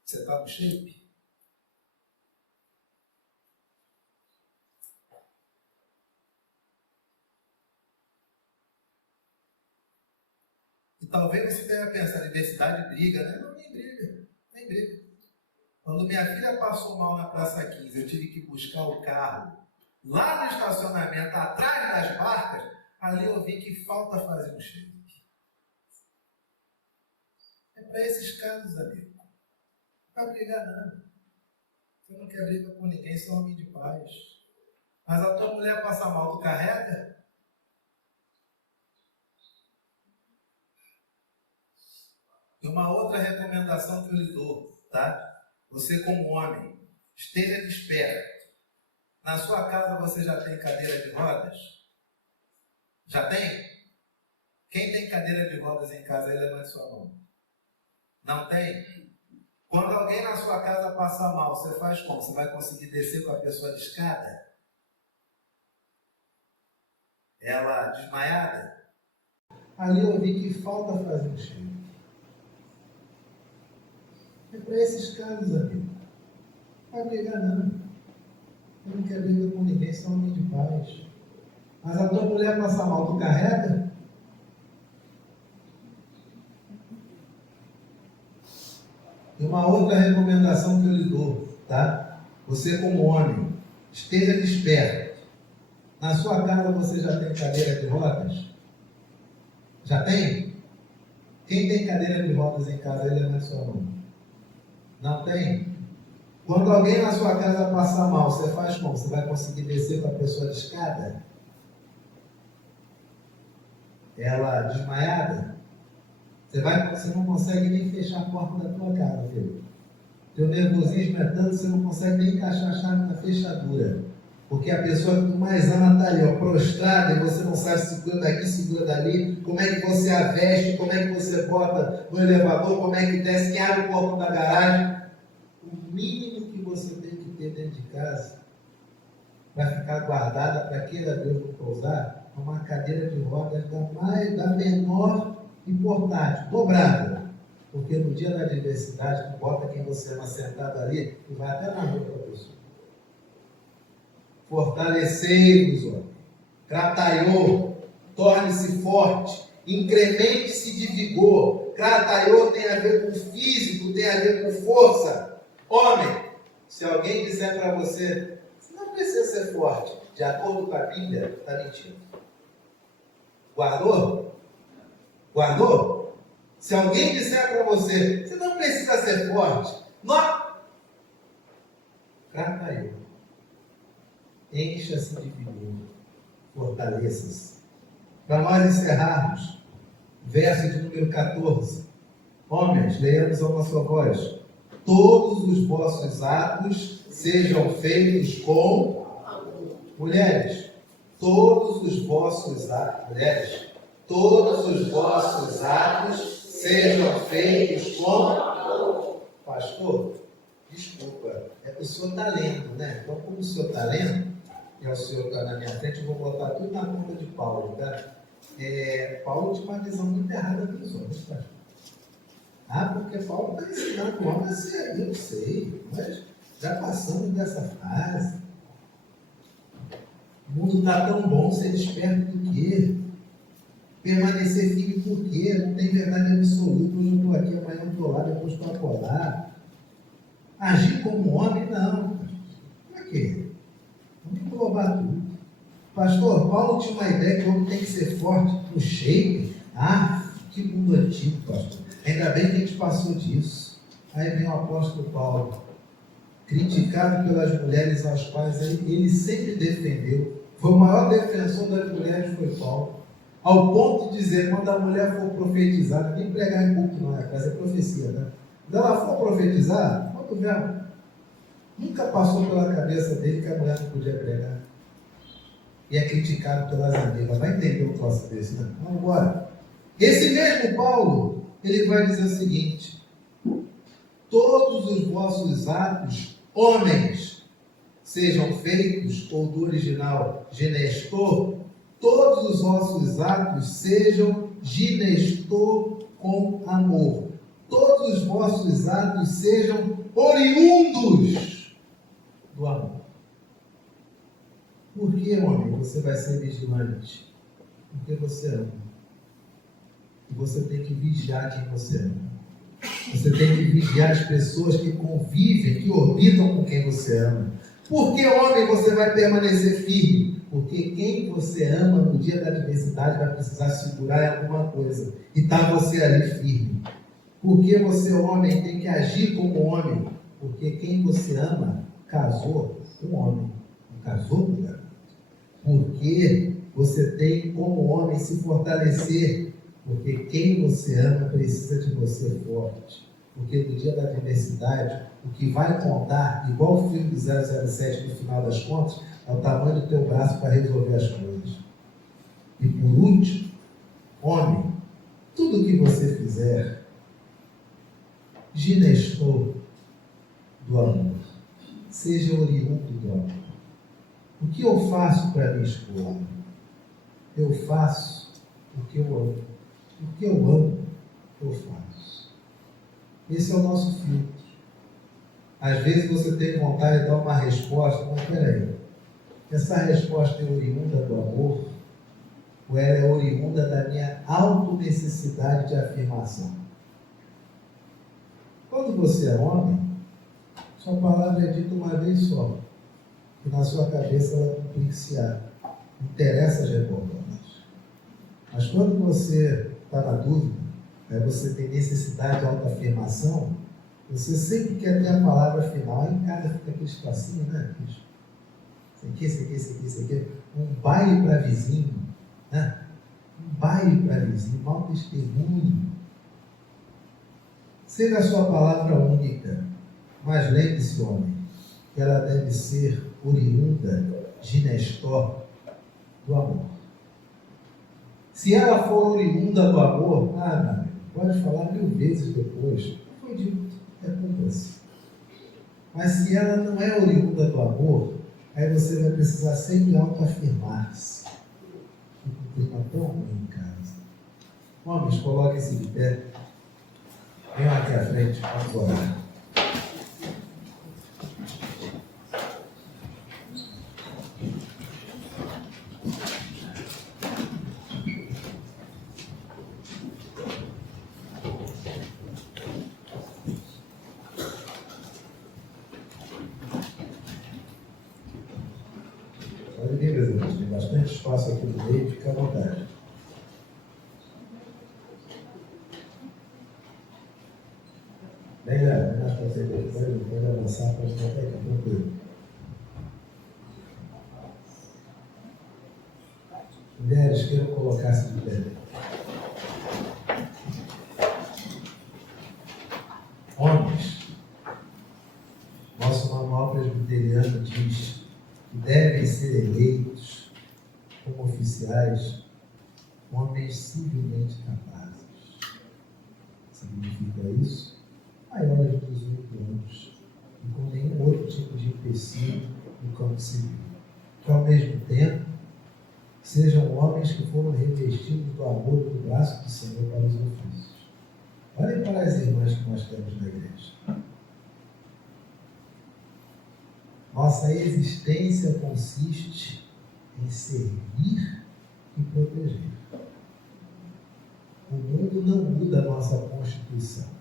você está no shape? talvez você tenha pensado, diversidade briga, né? Não, nem briga, nem briga. Quando minha filha passou mal na Praça 15, eu tive que buscar o carro lá no estacionamento, atrás das barcas, ali eu vi que falta fazer um cheiro. É para esses casos, amigo. Não é para brigar, não. Você não quer briga com ninguém, você é homem de paz. Mas a tua mulher passa mal, tu carrega? E uma outra recomendação que eu lhe dou, tá? Você como homem, esteja desperto. Na sua casa você já tem cadeira de rodas? Já tem? Quem tem cadeira de rodas em casa, aí levante sua mão. Não tem? Quando alguém na sua casa passa mal, você faz como? Você vai conseguir descer com a pessoa de escada? Ela desmaiada? Ali eu vi que falta fazer um cheiro. É para esses casos, amigo. Não vai brigar, não. Eu não quero briga com ninguém, só homem de paz. Mas a tua mulher passa mal, tu carrega? E uma outra recomendação que eu lhe dou, tá? Você como homem, esteja desperto. Na sua casa você já tem cadeira de rodas? Já tem? Quem tem cadeira de rodas em casa, ele levanta sua mão. Não tem? Quando alguém na sua casa passa mal, você faz como? Você vai conseguir descer com a pessoa de escada? Ela desmaiada? Você não consegue nem fechar a porta da tua casa, filho. Teu nervosismo é tanto que você não consegue nem encaixar a chave na fechadura. Porque a pessoa que tu mais ama está ali, ó, prostrada, e você não sabe se segura daqui, segura dali. Como é que você a veste, como é que você bota no elevador, como é que desce, quem abre o portão da garagem. O mínimo que você tem que ter dentro de casa, para ficar guardada, para queira Deus não pousar, é uma cadeira de rodas da menor e portátil, dobrada. Porque no dia da adversidade, tu bota quem você ama sentado ali e vai até na rua para a pessoa. Fortalecei-vos, ó. Crataiô, torne-se forte, incremente-se de vigor. Crataiô tem a ver com físico, tem a ver com força. Homem, se alguém disser para você, você não precisa ser forte, de acordo com a Bíblia, está mentindo. Guardou? Guardou? Se alguém disser para você, você não precisa ser forte, não. Crataiô. Encha-se de vigor, fortaleça-se. Para nós encerrarmos, verso de número 14. Homens, leiamos a uma só voz. Todos os vossos atos sejam feitos com... Mulheres, todos os vossos atos... Mulheres, todos os vossos atos sejam feitos com... Pastor, desculpa, é que o senhor está lendo, né? Então, como o senhor está lendo, e o senhor está na minha frente, eu vou botar tudo na conta de Paulo, tá? Paulo tinha uma visão muito errada dos homens, pastor. Porque Paulo está ensinando o homem a ser, eu sei, mas já passamos dessa fase. O mundo está tão bom, ser desperto do quê? Permanecer firme por quê? Não tem verdade absoluta, hoje eu estou aqui, amanhã eu estou lá, depois estou acolá. Agir como homem, não. Para quê? Vamos englobar tudo. Pastor, Paulo tinha uma ideia que o homem tem que ser forte no shape. Que mundo antigo, pastor. Ainda bem que a gente passou disso. Aí vem o apóstolo Paulo, criticado pelas mulheres às quais ele sempre defendeu. Foi o maior defensor das mulheres, foi Paulo. Ao ponto de dizer, quando a mulher for profetizar, nem pregar em público não, é profecia, né? Quando ela for profetizar, bota o véu. Nunca passou pela cabeça dele que a mulher não podia pregar. E é criticado pelas amigas. Vai entender um troço desse, né? Vamos embora. Esse mesmo Paulo, ele vai dizer o seguinte: todos os vossos atos, homens, sejam feitos, ou do original, ginestor, todos os vossos atos sejam ginestor com amor. Todos os vossos atos sejam oriundos do amor. Por que, homem, você vai ser vigilante? Porque você ama. E você tem que vigiar quem você ama. Você tem que vigiar as pessoas que convivem, que orbitam com quem você ama. Por que, homem, você vai permanecer firme? Porque quem você ama no dia da adversidade vai precisar segurar em alguma coisa. E está você ali firme. Porque você, homem, tem que agir como homem. Porque quem você ama casou com homem. Não casou com garoto. Porque você tem como homem se fortalecer. Porque quem você ama precisa de você forte. Porque no dia da adversidade, o que vai contar, igual o filme do 007 no final das contas, é o tamanho do teu braço para resolver as coisas. E por último, homem, tudo que você fizer, ginestou do amor. Seja oriundo do amor. O que eu faço para minha esposa? Eu faço porque eu amo. O que eu amo, eu faço. Esse é o nosso filtro. Às vezes você tem vontade de dar uma resposta, mas peraí, essa resposta é oriunda do amor ou ela é oriunda da minha autonecessidade de afirmação? Quando você é homem, sua palavra é dita uma vez só, e na sua cabeça ela cumpre-se-á. Não interessa as recordações. Mas quando você está na dúvida, aí você tem necessidade de autoafirmação, você sempre quer ter a palavra final, aí em casa fica aquele espacinho, né? Isso aqui. Um baile para vizinho, né? Um baile para vizinho, mau testemunho. Seja a sua palavra única, mas lembre-se, homem, que ela deve ser oriunda, ginestó, do amor. Se ela for oriunda do amor, meu amigo, pode falar 1000 vezes depois, foi dito, é culpa-se. Mas se ela não é oriunda do amor, aí você vai precisar sempre autoafirmar-se. Fica um clima tão ruim em casa. Homens, coloquem-se de pé. Venham aqui à frente, vamos orar. Pode vir, meus irmãos, tem bastante espaço aqui no meio, fica à vontade. Bem, galera, mais para você pode avançar, pode ficar aqui, tranquilo. Mulheres, queiram colocar-se de pé. Homens, nosso manual presbiteriano diz que devem ser eleitos como oficiais homens civilmente capazes. Significa isso? Maiores de 18 anos e com nenhum outro tipo de empecilho no campo civil. Que ao mesmo tempo sejam homens que foram revestidos do amor e do braço do Senhor para os ofícios. Olhem para as irmãs que nós temos na igreja. Nossa existência consiste em servir e proteger. O mundo não muda a nossa Constituição.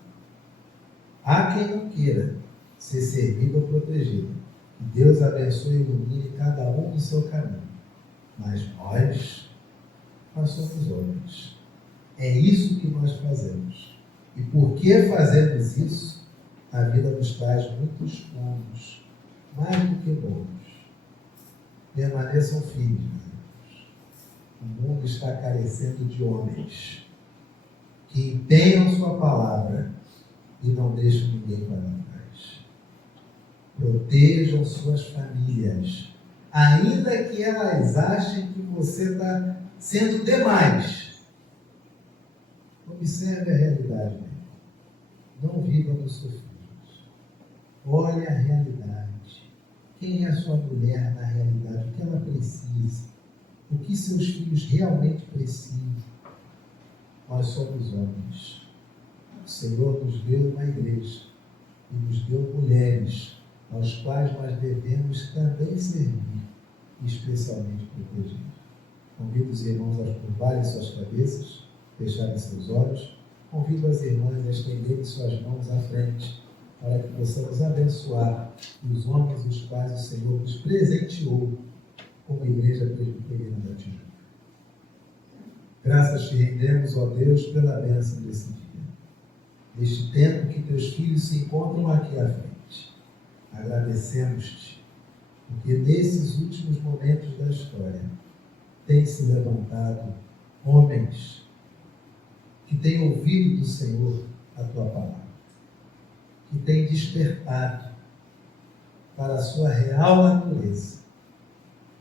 Há quem não queira ser servido ou protegido. Que Deus abençoe e ilumine cada um no seu caminho. Mas nós somos homens. É isso que nós fazemos. E porque fazemos isso, a vida nos traz muitos bônus, mais do que bônus. Permaneçam firmes, irmãos. O mundo está carecendo de homens que empenham sua palavra e não deixam ninguém para trás. Protejam suas famílias, ainda que elas achem que você está sendo demais. Observe a realidade, meu irmão. Não viva nos sofismas. Olhe a realidade. Quem é a sua mulher na realidade? O que ela precisa? O que seus filhos realmente precisam? Nós somos homens. O Senhor nos deu uma igreja e nos deu mulheres aos quais nós devemos também servir, especialmente proteger. Convido os irmãos a curvarem suas cabeças. Fechados seus olhos, convido as irmãs a estenderem suas mãos à frente, para que possamos abençoar os homens os quais o Senhor nos presenteou como Igreja Presbiteriana da Tijuca. Graças te rendemos, ó Deus, pela bênção desse dia, neste tempo que teus filhos se encontram aqui à frente. Agradecemos-te, porque nesses últimos momentos da história tem se levantado homens que têm ouvido do Senhor a tua palavra, que têm despertado para a sua real natureza,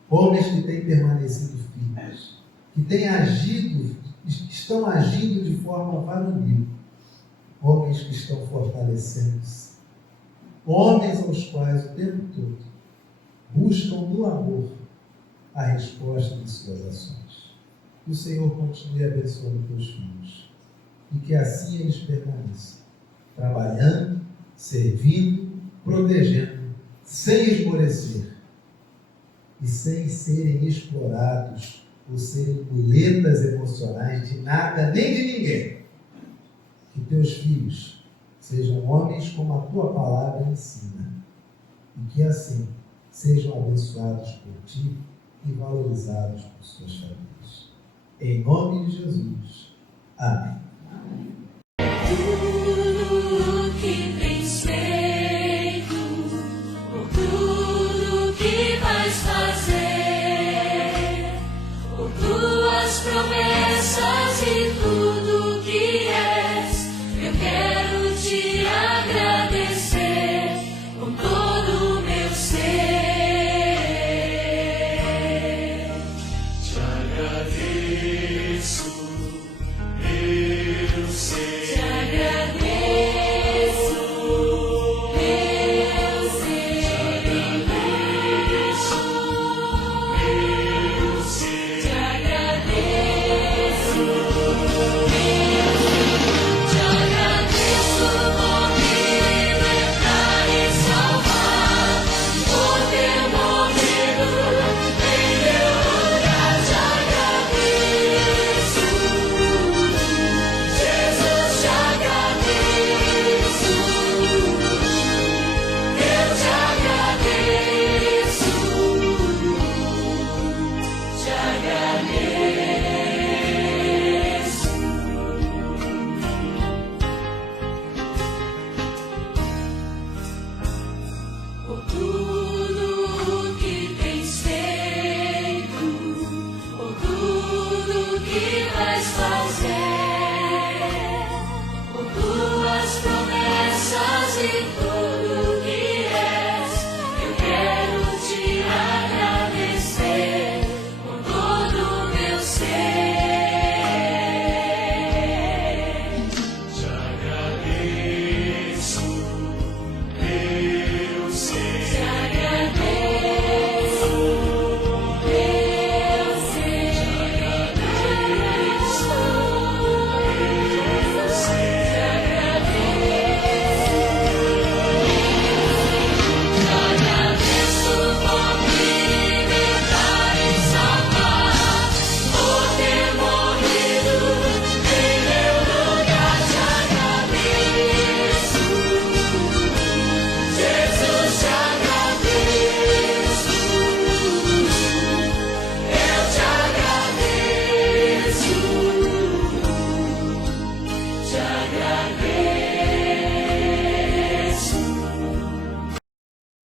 homens que têm permanecido firmes, que têm agido, estão agindo de forma varonil, homens que estão fortalecendo-se, homens aos quais o tempo todo buscam no amor a resposta de suas ações. Que o Senhor continue abençoando teus filhos e que assim eles permaneçam, trabalhando, servindo, protegendo, sem esmorecer e sem serem explorados ou serem muletas emocionais de nada nem de ninguém. Que teus filhos sejam homens como a tua palavra ensina e que assim sejam abençoados por ti e valorizados por suas famílias. Em nome de Jesus. Amém.